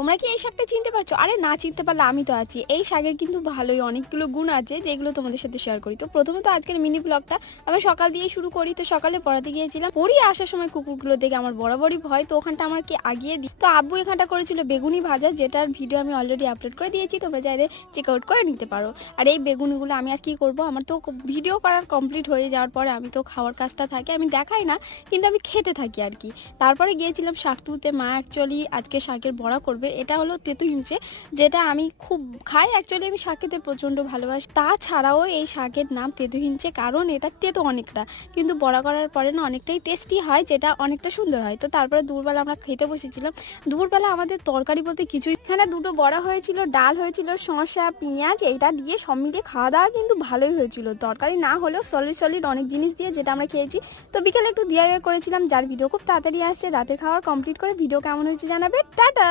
তোমরা কি এই শাকটা চিনতে পারছো? আরে না চিনতে পারলে আমি তো আছি। এই শাকের কিন্তু ভালোই অনেকগুলো গুণ আছে যেগুলো তোমাদের সাথে শেয়ার করি। তো প্রথমত আজকের মিনি ব্লগটা আমরা সকাল দিয়ে শুরু করি। তো সকালে পড়াতে গিয়েছিলাম, পড়িয়ে আসার সময় কুকুরগুলো দেখে আমার বরাবরই ভয়, তো ওখানটা আমার কি আগিয়ে দিই। তো আব্বু এখানটা করেছিল বেগুনি ভাজা, যেটার ভিডিও আমি অলরেডি আপলোড করে দিয়েছি, তোমরা চাইলে চেক আউট করে নিতে পারো। আর এই বেগুনিগুলো আমি আর কি করব, আমার তো ভিডিও করার কমপ্লিট হয়ে যাওয়ার পরে আমি তো খাওয়ার কাজটা থাকে, আমি দেখাই না কিন্তু আমি খেতে থাকি আর কি। তারপরে গিয়েছিলাম শাক তুলতে। মা অ্যাকচুয়ালি আজকে শাকের বড়া করবে। এটা হলো তেঁতু হিমচে, যেটা আমি খুব খাই। অ্যাকচুয়ালি আমি শাক খেতে প্রচণ্ড ভালোবাসি। তাছাড়াও এই শাকের নাম তেঁতু হিমচে কারণ এটা তেতো অনেকটা, কিন্তু বড়া করার পরে না অনেকটাই টেস্টি হয়, যেটা অনেকটা সুন্দর হয়। তো তারপরে দুপুরবেলা আমরা খেতে বসেছিলাম। দুপুরবেলা আমাদের তরকারি বলতে কিছুই, এখানে দুটো বড়া হয়েছিল, ডাল হয়েছিল, শসা পেঁয়াজ এইটা দিয়ে সব মিলিয়ে খাওয়া দাওয়া কিন্তু ভালোই হয়েছিল। তরকারি না হলেও সলিড সলিড অনেক জিনিস দিয়ে যেটা আমরা খেয়েছি। তো বিকেলে একটু DIY করেছিলাম, যার ভিডিও খুব তাড়াতাড়ি আসছে। রাতের খাওয়ার কমপ্লিট করে ভিডিও কেমন হয়েছে জানাবে। টাটা।